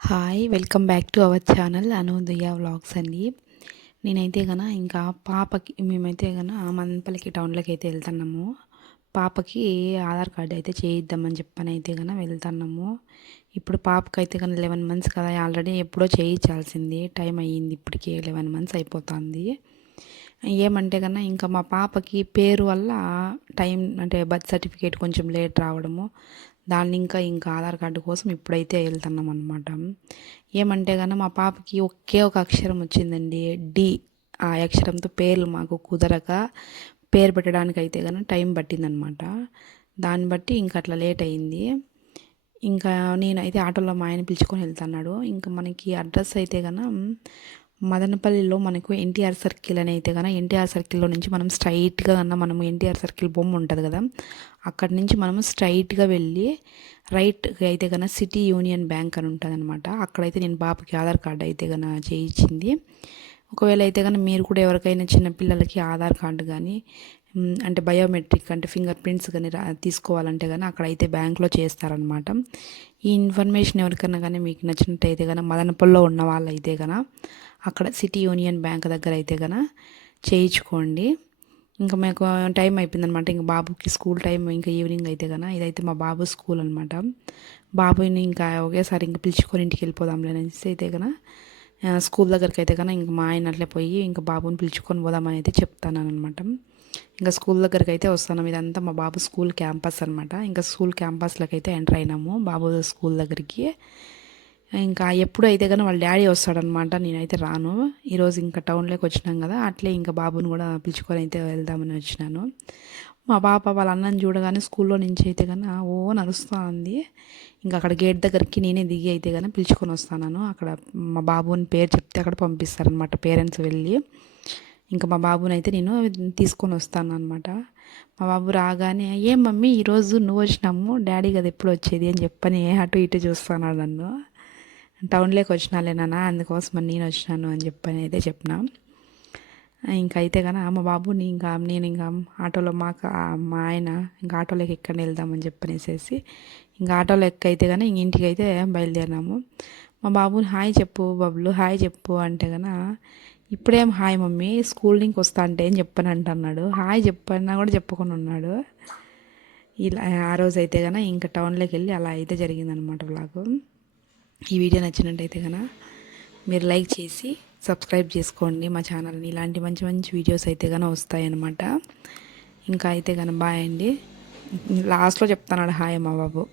Hi welcome back to our channel Anudaya vlogs అండి. నేనైతే ఇంకా పాపకి మేమైతే మదనపల్లికి టౌన్లోకి అయితే వెళ్తున్నాము. పాపకి ఆధార్ కార్డు అయితే చేయిద్దామని చెప్పని అయితే వెళ్తున్నాము. ఇప్పుడు పాపకైతే 11 మంత్స్ కదా, ఆల్రెడీ ఎప్పుడో చేయించాల్సింది, టైం అయ్యింది, ఇప్పటికి 11 మంత్స్ అయిపోతుంది. ఏమంటే ఇంకా మా పాపకి పేరు వల్ల టైం అంటే బర్త్ సర్టిఫికేట్ కొంచెం లేట్ రావడము, దాన్ని ఇంకా ఆధార్ కార్డు కోసం ఇప్పుడైతే వెళ్తున్నాం అనమాట. ఏమంటే మా పాపకి ఒకే ఒక అక్షరం వచ్చిందండి, డి. ఆ అక్షరంతో పేర్లు మాకు కుదరక పేరు పెట్టడానికి అయితే టైం పట్టిందనమాట. దాన్ని బట్టి అట్లా లేట్ అయింది. ఇంకా నేనైతే ఆటోలో మా ఆయన పిలుచుకొని వెళ్తున్నాడు. ఇంకా మనకి అడ్రస్ అయితే మదనపల్లిలో మనకు ఎన్టీఆర్ సర్కిల్ అని అయితే ఎన్టీఆర్ సర్కిల్లో నుంచి మనం స్ట్రైట్గా మనము ఎన్టీఆర్ సర్కిల్ బొమ్మ ఉంటుంది కదా, అక్కడి నుంచి మనము స్ట్రైట్గా వెళ్ళి రైట్గా అయితే సిటీ యూనియన్ బ్యాంక్ అని ఉంటుంది అనమాట. అక్కడైతే నేను బాబుకి ఆధార్ కార్డు అయితే చేయించింది. ఒకవేళ అయితే మీరు కూడా ఎవరికైనా చిన్నపిల్లలకి ఆధార్ కార్డు కానీ అంటే బయోమెట్రిక్ అంటే ఫింగర్ ప్రింట్స్ కానీ తీసుకోవాలంటే అక్కడైతే బ్యాంక్లో చేస్తారనమాట. ఈ ఇన్ఫర్మేషన్ ఎవరికైనా కానీ మీకు నచ్చినట్టయితే మదనపల్లిలో ఉన్న వాళ్ళు అయితే అక్కడ సిటీ యూనియన్ బ్యాంక్ దగ్గర అయితే చేయించుకోండి. ఇంకా మాకు టైం అయిపోయిందనమాట. ఇంకా బాబుకి స్కూల్ టైం ఇంకా ఈవినింగ్ అయితే ఇదైతే మా బాబు స్కూల్ అనమాట. బాబుని ఇంకా ఒకేసారి పిలుచుకొని ఇంటికి వెళ్ళిపోదాంలే అనేసి అయితే స్కూల్ దగ్గరికి అయితే ఇంకా మా ఆయన అట్లే పోయి ఇంకా బాబుని పిలుచుకొని పోదామని అయితే చెప్తాను అనమాట. ఇంకా స్కూల్ దగ్గరికి అయితే వస్తున్నాం. ఇదంతా మా బాబు స్కూల్ క్యాంపస్ అనమాట. ఇంకా స్కూల్ క్యాంపస్లోకి అయితే ఎంటర్ అయినాము బాబు స్కూల్ దగ్గరికి. ఇంకా ఎప్పుడు అయితే వాళ్ళ డాడీ వస్తాడనమాట, నేనైతే రాను. ఈరోజు ఇంకా టౌన్లోకి వచ్చినాం కదా, అట్లే ఇంకా బాబుని కూడా పిలుచుకొని అయితే వెళ్దామని వచ్చినాను. మా పాప వాళ్ళ అన్నని చూడగానే స్కూల్లో నుంచి అయితే ఓ నడుస్తూ ఉంది. ఇంకా అక్కడ గేట్ దగ్గరికి నేనే దిగి అయితే పిలుచుకొని వస్తాను. అక్కడ మా బాబుని పేరు చెప్తే అక్కడ పంపిస్తారనమాట పేరెంట్స్ వెళ్ళి. ఇంకా మా బాబుని అయితే నేను తీసుకొని వస్తాను అనమాట. మా బాబు రాగానే ఏం మమ్మీ ఈరోజు నువ్వు వచ్చినాము, డాడీ కదా ఎప్పుడు వచ్చేది అని చెప్పని అటు ఇటు చూస్తున్నాడు నన్ను. టౌన్లోకి వచ్చినాలే నాన్న, అందుకోసం నేను వచ్చినాను అని చెప్పని అయితే చెప్పిన. ఇంకా అయితే మా బాబుని నేను ఆటోలో మా ఆయన ఇంకా ఆటోలోకి ఎక్కడ వెళ్దామని చెప్పనేసేసి ఇంకా ఆటోలో ఎక్కైతే ఇంటికి అయితే బయలుదేరినాము. మా బాబుని హాయ్ చెప్పు బబ్లు, హాయ్ చెప్పు అంటే ఇప్పుడేం హాయ్ మమ్మీ, స్కూల్ నుంచి వస్తా అంటే ఏం చెప్పని అంటున్నాడు. హాయ్ చెప్పన్నా కూడా చెప్పుకొని ఉన్నాడు. ఇలా ఆ రోజు అయితే ఇంకా టౌన్లోకి వెళ్ళి అలా అయితే జరిగిందనమాట వ్లాగు. ఈ వీడియో నచ్చినట్టయితే మీరు లైక్ చేసి సబ్స్క్రైబ్ చేసుకోండి మా ఛానల్ని. ఇలాంటి మంచి మంచి వీడియోస్ అయితే వస్తాయన్నమాట. ఇంకా అయితే బాయ్ అండి. లాస్ట్లో చెప్తున్నాడు హాయ్ మా బాబు.